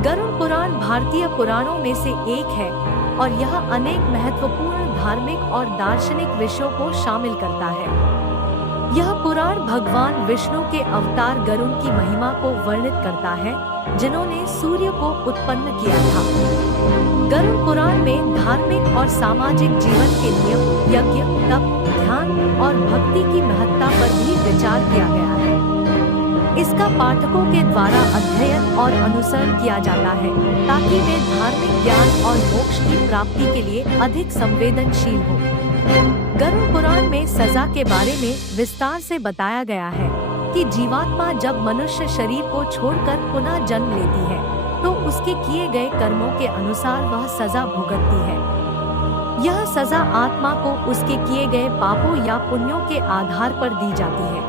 गरुड़ पुराण भारतीय पुराणों में से एक है और यह अनेक महत्वपूर्ण धार्मिक और दार्शनिक विषयों को शामिल करता है। यह पुराण भगवान विष्णु के अवतार गरुड़ की महिमा को वर्णित करता है, जिन्होंने सूर्य को उत्पन्न किया था। गरुड़ पुराण में धार्मिक और सामाजिक जीवन के नियम, यज्ञ, तप, ध्यान और भक्ति की महत्ता पर भी विचार किया गया है। इसका पाठकों के द्वारा अध्ययन और अनुसरण किया जाता है ताकि वे धार्मिक ज्ञान और मोक्ष की प्राप्ति के लिए अधिक संवेदनशील हों। गरुड़ पुराण में सजा के बारे में विस्तार से बताया गया है कि जीवात्मा जब मनुष्य शरीर को छोड़कर पुनः जन्म लेती है तो उसके किए गए कर्मों के अनुसार वह सजा भुगतती है। यह सजा आत्मा को उसके किए गए पापों या पुण्यों के आधार पर दी जाती है।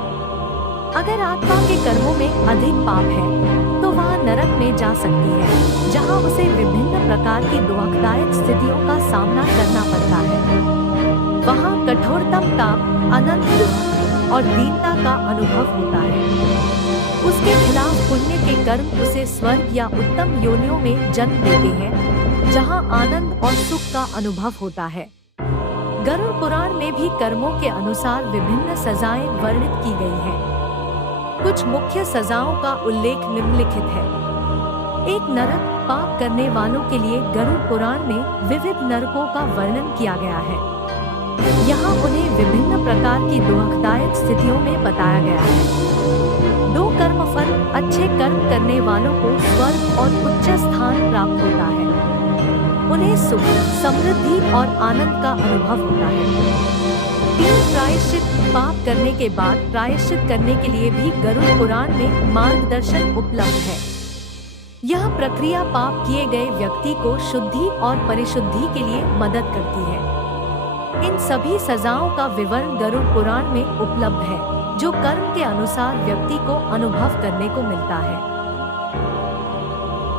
अगर आत्मा के कर्मों में अधिक पाप है तो वह नरक में जा सकती है, जहां उसे विभिन्न प्रकार की दुखदायक स्थितियों का सामना करना पड़ता है। वहां कठोरतम ताप, अनंत दुख और दीनता का अनुभव होता है। उसके खिलाफ पुण्य के कर्म उसे स्वर्ग या उत्तम योनियों में जन्म देते हैं, जहां आनंद और सुख का अनुभव होता है। गरुड़ पुराण में भी कर्मों के अनुसार विभिन्न सजाएं वर्णित की गई हैं। कुछ मुख्य सजाओं का उल्लेख निम्नलिखित है। एक नरक, पाप करने वालों के लिए गरुड़ पुराण में विविध नरकों का वर्णन किया गया है। यहाँ उन्हें विभिन्न प्रकार की दुखदायक स्थितियों में बताया गया है। 2 कर्मफल, अच्छे कर्म करने वालों को स्वर्ग और उच्च स्थान प्राप्त होता है। उन्हें सुख, समृद्धि और आनंद का अनुभव होता है। 3 प्रायश्चित, पाप करने के बाद प्रायश्चित करने के लिए भी गरुड़ पुराण में मार्गदर्शन उपलब्ध है। यह प्रक्रिया पाप किए गए व्यक्ति को शुद्धि और परिशुद्धि के लिए मदद करती है। इन सभी सजाओं का विवरण गरुड़ पुराण में उपलब्ध है, जो कर्म के अनुसार व्यक्ति को अनुभव करने को मिलता है।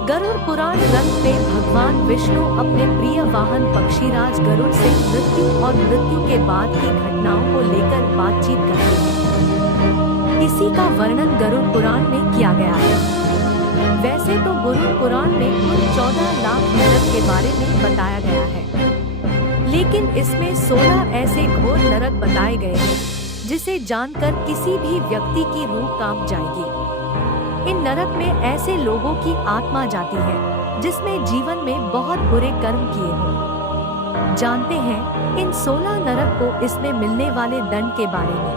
गरुड़ पुराण ग्रंथ में भगवान विष्णु अपने प्रिय वाहन पक्षीराज गरुड़ से मृत्यु और मृत्यु के बाद की घटनाओं को लेकर बातचीत करते हैं। इसी का वर्णन गरुड़ पुराण में किया गया है। वैसे तो गरुड़ पुराण में कुल 14 लाख नरक के बारे में बताया गया है, लेकिन इसमें 16 ऐसे घोर नरक बताए गए हैं जिसे जानकर किसी भी व्यक्ति की रूह कांप जाएगी। इन नरक में ऐसे लोगों की आत्मा जाती है जिसमें जीवन में बहुत बुरे कर्म किए हों। जानते हैं इन 16 नरक को इसमें मिलने वाले दंड के बारे में।